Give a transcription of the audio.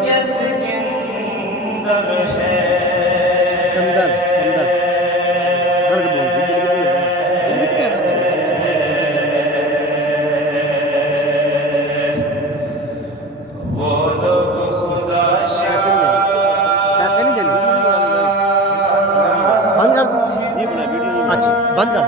के सिकंदर है। सिकंदर सिकंदर गलत बोल दी, गिलगित नहीं है। गिलगित क्या है? अच्छा अच्छा अच्छा। वो लोग खुदा पैसे नहीं देने, पैसे नहीं देने। वीडियो नहीं बनानी भाई, बंद कर दूं? नहीं बना वीडियो नहीं अच्छा बनानी। बंद कर।